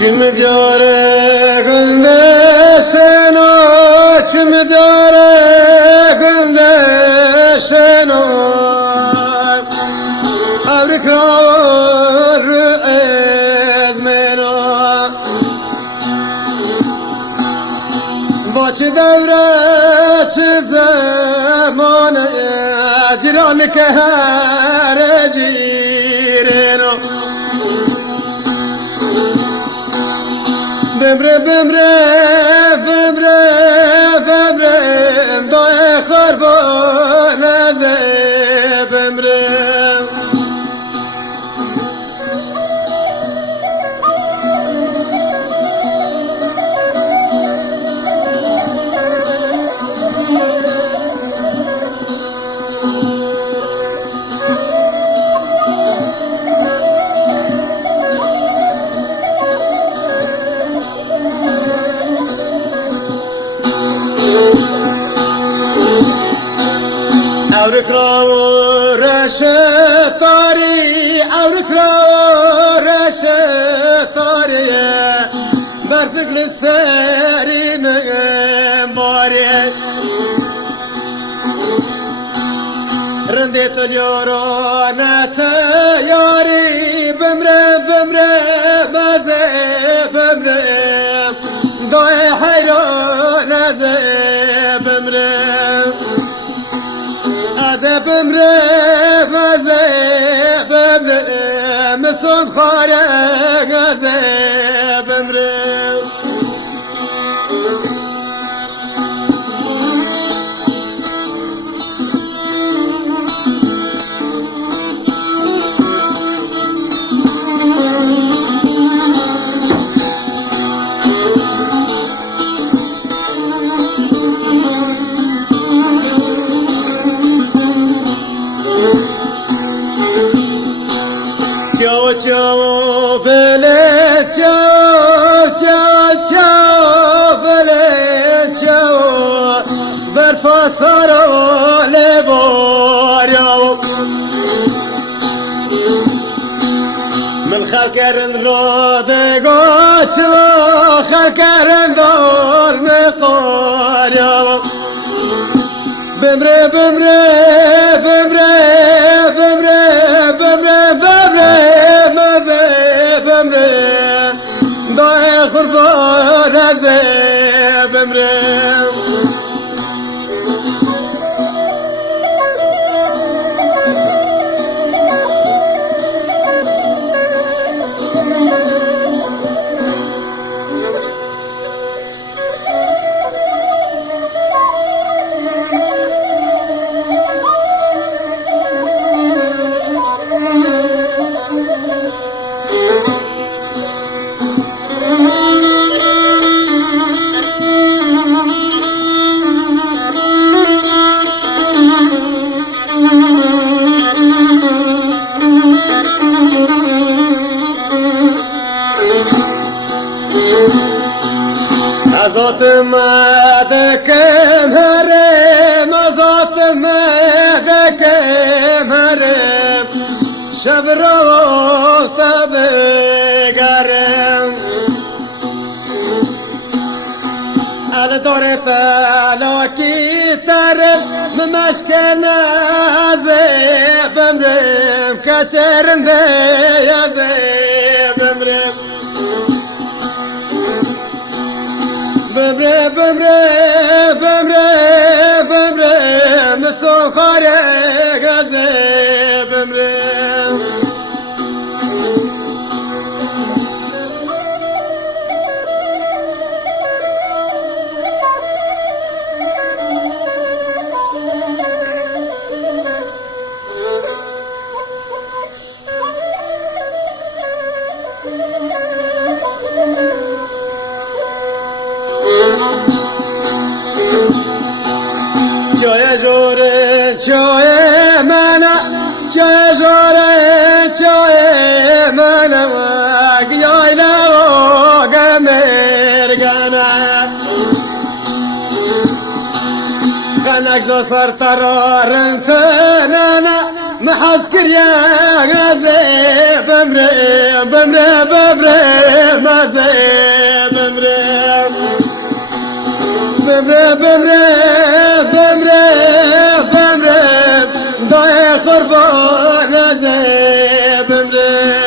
Çüm diyare güldeşen o, çüm diyare güldeşen o, avrikrar ezmen o, başı devre çizemanı, ciranı kehre ciren o. Bemre bemre bemre bemre doye karboneze bemre Avrikra reşetari, avrikra reşetari, berfikli serine bari. Rendet liyorane yari, bemre bemre baze bemre, doye hayrane ze bemre. Bemre gaze bemre meson khare gaze bemre Ciao bele ciao bele ciao berfa saro le borio من خلقرن رو دگاچو خلقرن دار مقاريو بمره بمره بمره بمره بمره شب رو تبگرم الدار فلاکی ترم ممشکن ازه بمرم کچرنده ازه بمرم بمره بمره بمره بمره مسخره ازه بمره جای جوره جای منه جای جوره جای منه گیای لو گمرگنه خنک جا سر ترارن تنانا محز کریا غزه بمره بمره بمره مزه بمره بمره بمره بمره بمره دای قربان ازه بمره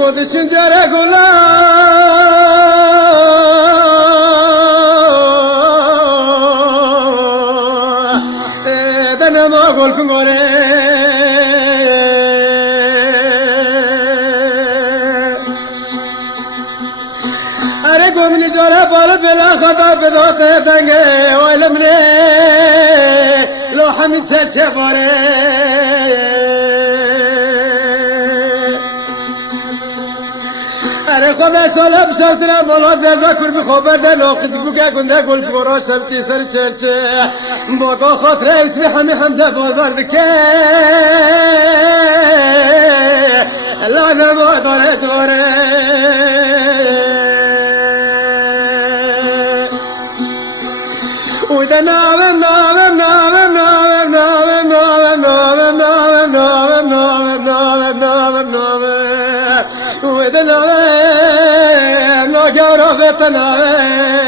Godishin dere gula denema gol kungore are gomni jora bal bela khata bedote dange oilemne lo hamid cherche bore خدا سلام شفتنا بالا زرزا کرد خبر ده ناقص بوگه گنده گل بگرا شبتی سر چرچه باقا خاطره اسمی همی حمزه بازار دکه لا نما داره جواره وده ناوم ناوم ناوم ناوم ناوم ناوم ناوم ناوم ناوم ناوم ناوم ناوم ناوم وده ناوم ناگه بتناوم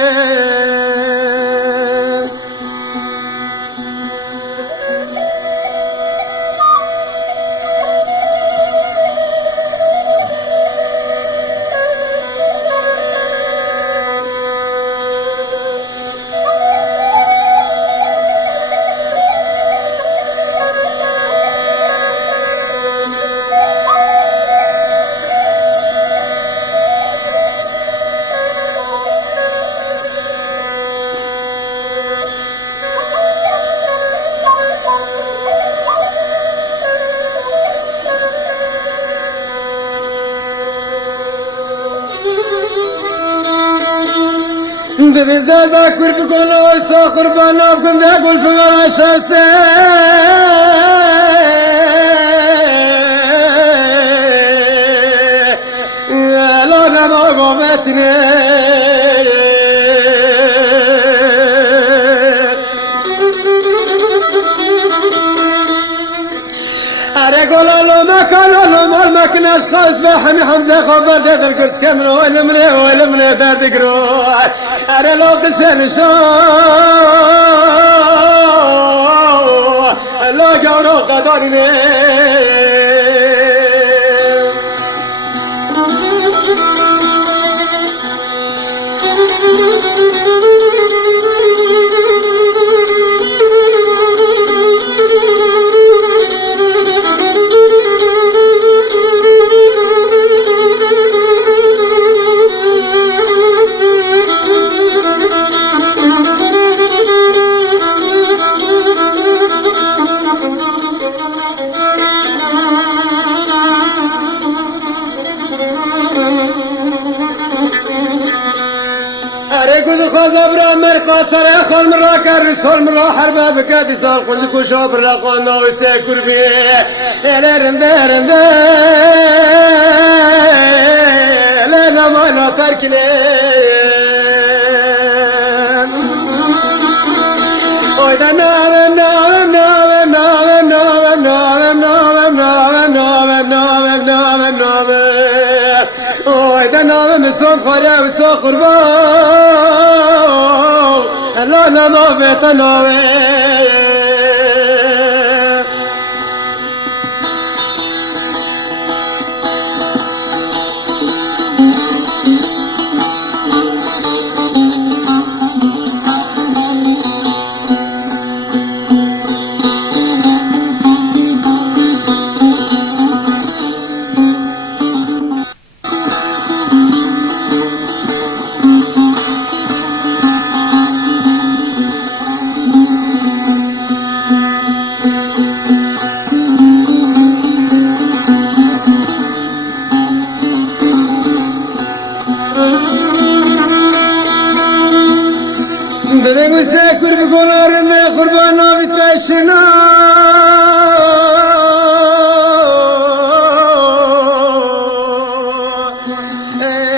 Devizde zakır bir konu oysa kurban avkında gül pınar aşağısı Elonema gometine Are golalo makalalo mal makinaş kaz ve hami hamze haber dedir kız kemre oylumne derdik roy Are lo kışen şo lo سر خال مرا کر سال مرا حرب بکدی سال خونج کشا برا قانا و سکر بی رنده رنده لیلا مانا ترکنه oyda navem navem navem navem navem navem navem navem navem navem navem navem oyda navem son khare ve son qurban la navem navem Demek müsekur bir kolarında kurban abi taşına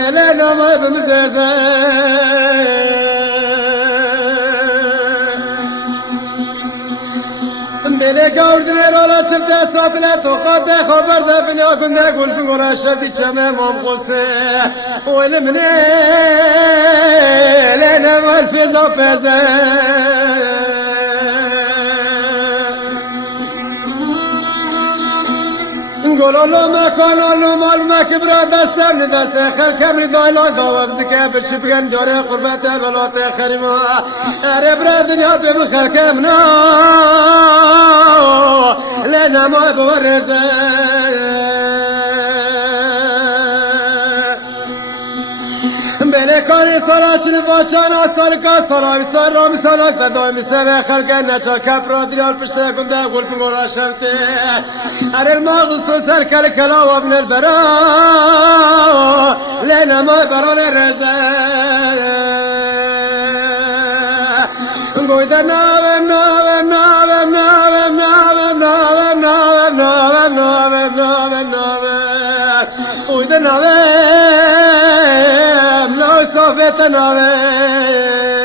ele nama hepimize Bele gördüler ola çıktı satına tokatı haberde bina günde gülfün ola şevdi çemem amkusi öyle mine lene var feza feza Gololo mekanolo mal mekbra destem deste khel kemri dayla gavab zike bir şibgen dore kurbete velate kharima ere bre dünya be khel kemna lena ma boreze Bele kani salaçını başana salka salam saram salak ve doymi seve halken ne çal kapra dilal pişte kunde gulfun ora şevte Erel mağustu serkel kelav abner bera lena ma barane reze Goyda navem navem navem navem navem navem navem navem navem navem navem Goyda navem Sohbeten ave